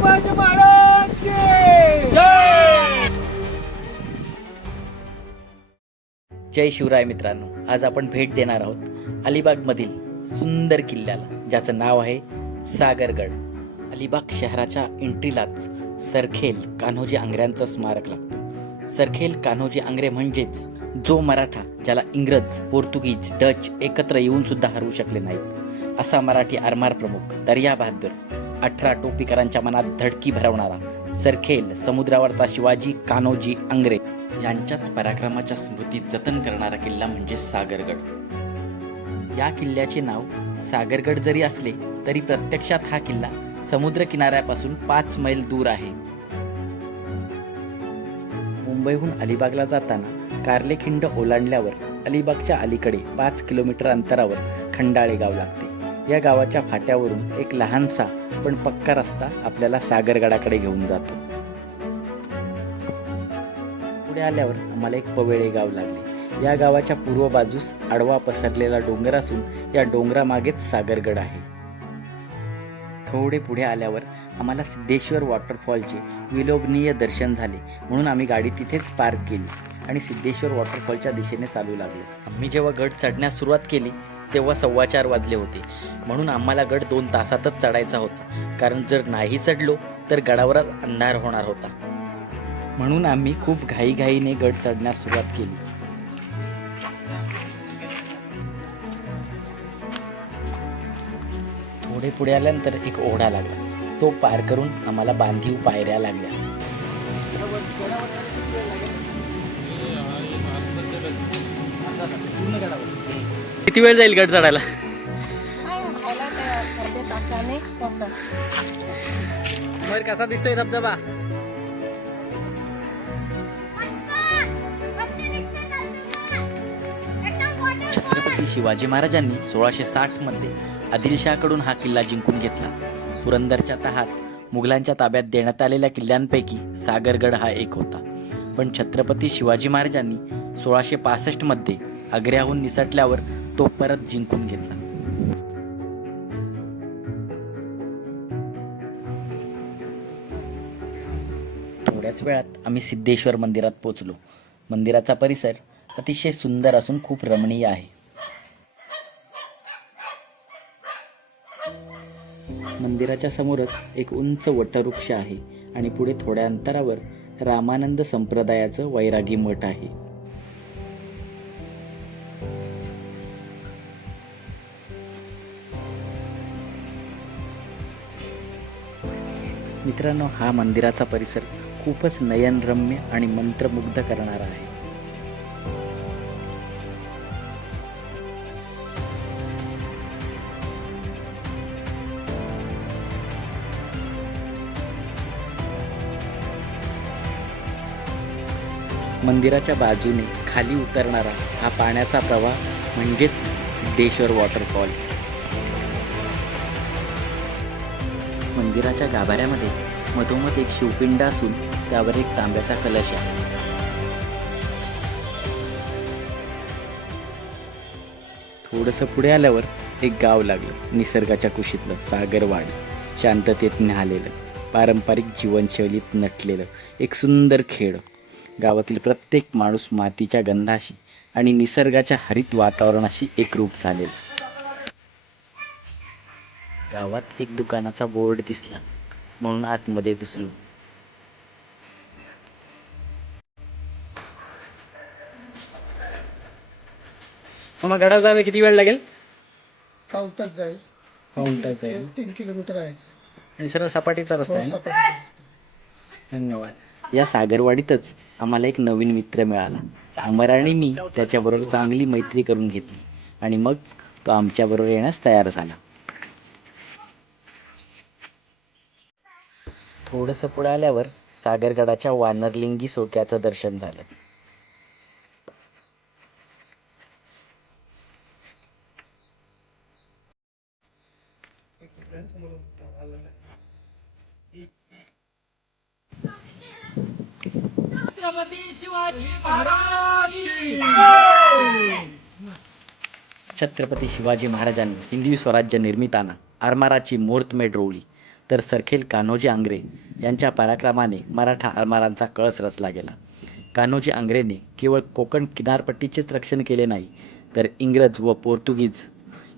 शिवाजी महाराज की! जय शिवराय मित्रांनो आज आपण भेट देणार आहोत अलिबागमधील सुंदर किल्ल्याला ज्याचं नाव आहे सागरगड. अलिबाग शहराच्या एंट्रीलाच सरखेल कान्होजी आंग्र्यांचं स्मारक लागतं. सरखेल कान्होजी आंग्रे म्हणजेच जो मराठा ज्याला इंग्रज पोर्तुगीज डच एकत्र येऊन सुद्धा हरवू शकले नाहीत असा मराठी आरमार प्रमुख दर्या बहादूर अठरा टोपीकरांच्या मनात धडकी भरवणारा सरखेल समुद्रावरचा शिवाजी कान्होजी आंग्रे यांच्याच पराक्रमाच्या स्मृतीत जतन करणारा किल्ला म्हणजे सागरगड. या किल्ल्याचे नाव सागरगड जरी असले तरी प्रत्यक्षात हा किल्ला समुद्र किनाऱ्यापासून पाच मैल दूर आहे. मुंबईहून अलिबागला जाताना कारलेखिंड ओलांडल्यावर अलिबागच्या अलीकडे पाच किलोमीटर अंतरावर खंडाळे गाव लागते. या गावाच्या फाट्यावरून एक लहानसा पण पक्का रस्ता आपल्याला सागरगडाकडे घेऊन जातो. पुढे आल्यावर आम्हाला एक पवेळे गाव लागले. या गावाच्या पूर्व बाजूस आडवा पसरलेला डोंगर असून या डोंगरामागेच सागरगड आहे. थोडे पुढे आल्यावर आम्हाला सिद्धेश्वर वॉटरफॉलचे विलोभनीय दर्शन झाले. म्हणून आम्ही गाडी तिथेच पार्क केली आणि सिद्धेश्वर वॉटरफॉलच्या दिशेने चालू लागलो. आम्ही जेव्हा गड चढण्यास सुरुवात केली तेव्हा सव्वा चार वाजले होते. म्हणून आम्हाला गड दोन तासातच चढायचा होता. कारण जर नाही चढलो तर गडावरच अंधार होणार होता. म्हणून आम्ही खूप घाईघाईने गड चढण्यास सुरुवात केली. थोडे पुढे आल्यानंतर एक ओढा लागला. तो पार करून आम्हाला बांधीव पायऱ्या लागल्या. किती वेळ जाईल गड चढायला? कसा दिसतोय धबधबा? छत्रपती शिवाजी महाराजांनी सोळाशे साठमध्ये आदिलशहाकडून हा किल्ला जिंकून घेतला. पुरंदरच्या तहात मुघलांच्या ताब्यात देण्यात आलेल्या किल्ल्यांपैकी सागरगड हा एक होता. पण छत्रपती शिवाजी महाराजांनी सोळाशे पासष्टमध्ये आग्र्याहून निसटल्यावर तो परत जिंकून घेतला. थोड्याच वेळात आम्ही सिद्धेश्वर मंदिरात पोचलो. मंदिराचा परिसर अतिशय सुंदर असून खूप रमणीय आहे. मंदिराच्या समोरच एक उंच वटवृक्ष आहे आणि पुढे थोड्या अंतरावर रामानंद संप्रदायाचं वैरागी मठ आहे. मित्रांनो हा मंदिराचा परिसर खूपच नयनरम्य आणि मंत्रमुग्ध करणारा आहे. मंदिराच्या बाजूने खाली उतरणारा हा पाण्याचा प्रवाह म्हणजेच सिद्धेश्वर वॉटरफॉल. मंदिराच्या गाभाऱ्यामध्ये मधोमध एक शिवपिंड असून त्यावर एक तांब्याचा कलश आहे. थोडंसं पुढे आल्यावर एक गाव लागलं. निसर्गाच्या कुशीतलं सागरवाड. शांततेत न्हालेलं. पारंपरिक जीवनशैलीत नटलेलं. एक सुंदर खेळ गावातील प्रत्येक माणूस मातीच्या गंधाशी आणि निसर्गाच्या हरित वातावरणाशी एकरूप झालेलं. गावात एक दुकानाचा बोर्ड दिसला. म्हणून आतमध्ये घुसलो. मग गडा जायला किती वेळ लागेल? पावतात जाईल. पाऊण जाईल. तीन किलोमीटर आहे आणि सरळ सपाटीचा रस्ता आहे ना? सपाटी. धन्यवाद. या सागरवाडीतच आम्हाला एक नवीन मित्र मिळाला. अमर आणि मी त्याच्याबरोबर चांगली मैत्री करून घेतली. आणि मग तो आमच्याबरोबर येण्यास तयार झाला. थोडंसं पुढे आल्यावर सागरगडाच्या वानरलिंगी सोक्याचं दर्शन झालं. छत्रपती शिवाजी महाराजांनी हिंदवी स्वराज्य निर्मिताना आरमाराची मुहूर्तमेढ रोवली. तर सरखेल कान्होजी आंग्रे यांच्या पराक्रमाने मराठा आरमारांचा कळस रचला गेला. कान्होजी आंग्रेने केवळ कोकण किनारपट्टीचेच रक्षण केले नाही तर इंग्रज व पोर्तुगीज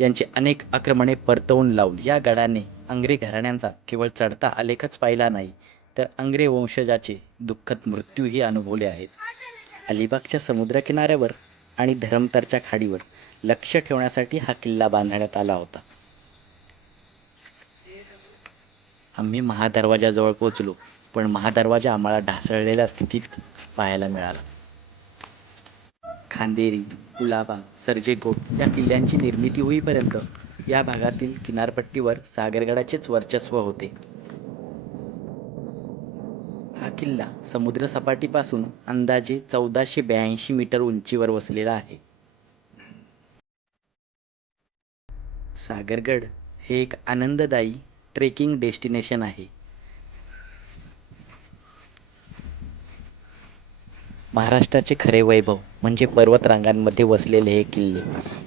यांची अनेक आक्रमणे परतवून लावली या गडाने आंग्रे घराण्यांचा केवळ चढता आलेखच पाहिला नाही तर आंग्रे वंशजाचे दुःखद मृत्यूही अनुभवले आहेत. अलिबागच्या समुद्रकिनाऱ्यावर आणि धरमतरच्या खाडीवर लक्ष ठेवण्यासाठी हा किल्ला बांधण्यात आला होता. आम्ही महादरवाजाजवळ पोचलो पण महादरवाजा आम्हाला ढासळलेल्या स्थितीत पाहायला मिळाला. खांदेरी कुलाबा सर्जेकोट या किल्ल्यांची निर्मिती होईपर्यंत या भागातील किनारपट्टीवर सागरगडाचेच वर्चस्व होते. हा किल्ला समुद्रसपाटीपासून अंदाजे चौदाशे ब्याऐंशी मीटर उंचीवर वसलेला आहे. सागरगड हे एक आनंददायी ट्रेकिंग डेस्टिनेशन आहे. महाराष्ट्राचे खरे वैभव म्हणजे पर्वतरांगांमध्ये वसलेले हे किल्ले.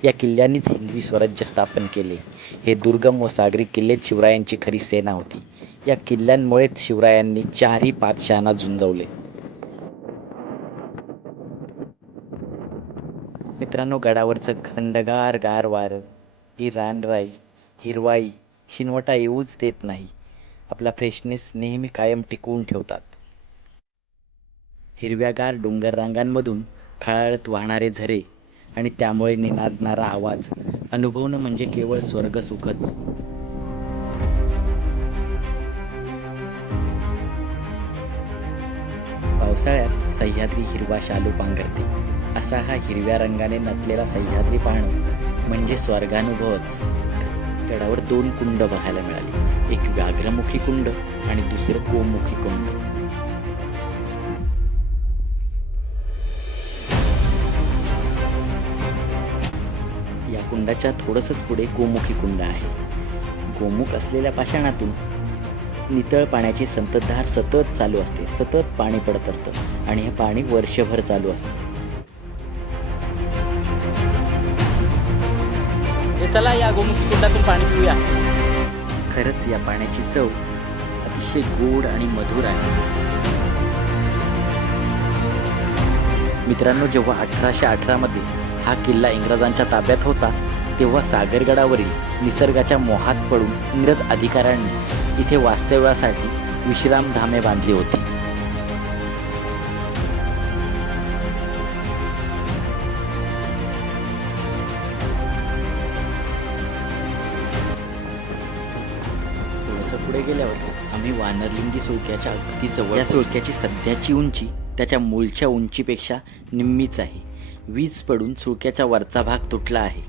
या किल्ल्यांनीच हिंदवी स्वराज्य स्थापन केले. हे दुर्गम व सागरी किल्लेच शिवरायांची खरी सेना होती. या किल्ल्यांमुळेच शिवरायांनी चारही पातशहांना झुंजवले. मित्रांनो गडावरचं खंडगार गार वारं ही रानराई हिरवाई हिनवटा येऊच देत नाही. आपला फ्रेशनेस नेहमी कायम टिकवून ठेवतात. हिरव्यागार डोंगर रांगांमधून खळाळत वाहणारे झरे आणि त्यामुळे निनादणारा आवाज. अनुभवणं म्हणजे केवळ स्वर्गसुखच पावसाळ्यात सह्याद्री हिरवा शालू पांघरते. असा हा हिरव्या रंगाने नटलेला सह्याद्री पाहणं म्हणजे स्वर्गानुभवच. गडावर दोन कुंड बघायला मिळाली. एक व्याघ्रमुखी कुंड आणि दुसरं गोमुखी कुंड. या कुंडाच्या थोडंसंच पुढे गोमुखी कुंड आहे. गोमुख असलेल्या पाषाणातून नितळ पाण्याची संततधार सतत चालू असते. सतत पाणी पडत असतं आणि हे पाणी वर्षभर चालू असतं. चला या गोमुखी कुंडातून पाणी पिऊया. खरंच या पाण्याची चव अतिशय गोड आणि मधुर आहे. मित्रांनो जेव्हा अठराशे अठरामध्ये हा किल्ला इंग्रजांच्या ताब्यात होता तेव्हा सागरगडावरील निसर्गाच्या मोहात पडून इंग्रज अधिकाऱ्यांनी इथे वास्तव्यासाठी विश्रामधामे बांधली होती. पुढे गेल्यावर आम्ही वानरलिंगी सुळक्याच्या अगदी जवळ या सुळक्याची सध्याची उंची त्याच्या मूळच्या उंचीपेक्षा निम्मीच आहे. वीज पडून सुळक्याचा वरचा भाग तुटला आहे.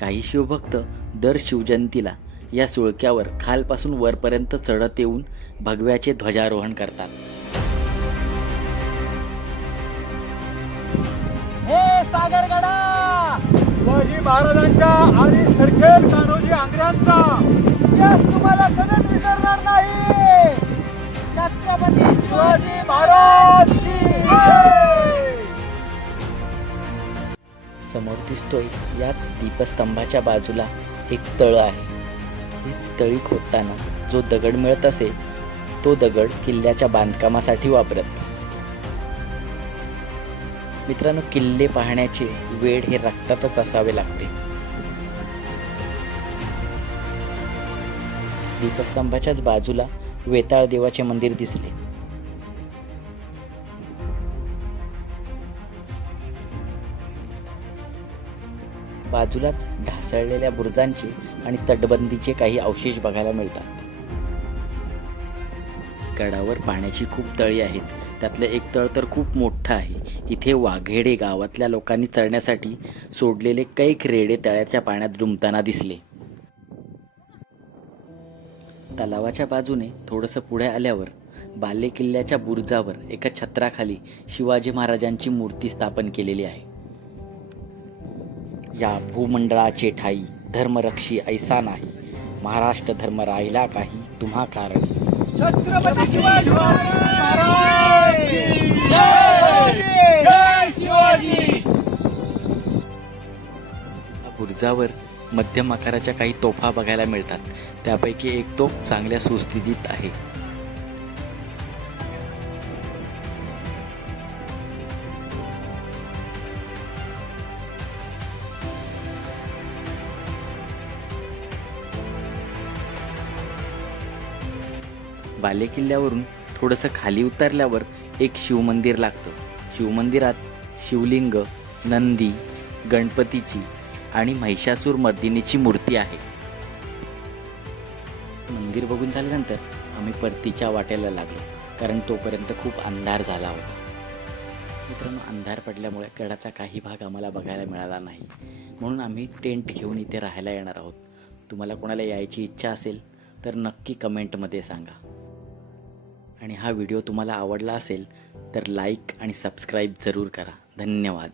काही शिवभक्त दर शिवजयंतीला या सुळक्यावर खालपासून वरपर्यंत चढत येऊन भगव्याचे ध्वजारोहण करतात. शिवाजी महाराजांच्या आणि सरखेल कान्होजी आंग्र्यांचा! इतिहास तुम्हाला कधीच विसरणार नाही. छत्रपती शिवाजी महाराज समोर दिसतोय याच दीपस्तंभाच्या बाजूला एक तळ आहे. हीच तळी खोदताना जो दगड मिळत असे तो दगड किल्ल्याच्या बांधकामासाठी वापरत. मित्रांनो किल्ले पाहण्याचे वेळ हे रक्तातच असावे लागते. दीपस्तंभाच्याच बाजूला वेताळ देवाचे मंदिर दिसले. बाजूलाच ढासळलेल्या बुरुजांचे आणि तटबंदीचे काही अवशेष बघायला मिळतात. गडावर पाण्याची खूप तळी आहेत. त्यातलं एक तळ तर खूप मोठं आहे. इथे वाघेडे गावातल्या लोकांनी चढण्यासाठी सोडलेले कैक रेडे तळ्याच्या पाण्यात डुंबताना दिसले. तलावाच्या बाजूने थोडंसं पुढे आल्यावर बाले किल्ल्याच्या बुरुजावर एका छत्राखाली शिवाजी महाराजांची मूर्ती स्थापन केलेली आहे. या भूमंडळाचे ठाई धर्मरक्षी ऐसा नाही. महाराष्ट्र धर्म राहिला काही तुम्हा कारण. छत्रपती शिवाजी महाराज की जय! जय शिवाजी बुरुजावर मध्यम आकाराच्या काही तोफा बघायला मिळतात. त्यापैकी एक तोफ चांगल्या सुस्थितीत आहे. बालेकिल्ल्यावरून थोडंसं खाली उतरल्यावर एक शिवमंदिर लागतं. शिवमंदिरात शिवलिंग नंदी गणपतीची आणि महिषासूर मर्दिनीची मूर्ती आहे. मंदिर बघून झाल्यानंतर आम्ही परतीच्या वाटेला लागलो कारण तोपर्यंत खूप अंधार झाला होता. मित्रांनो अंधार पडल्यामुळे गडाचा काही भाग आम्हाला बघायला मिळाला नाही. म्हणून आम्ही टेंट घेऊन इथे राहायला येणार आहोत. तुम्हाला कोणाला यायची इच्छा असेल तर नक्की कमेंटमध्ये सांगा. आणि हा व्हिडिओ तुम्हाला आवडला असेल तर लाईक आणि सबस्क्राईब जरूर करा. धन्यवाद.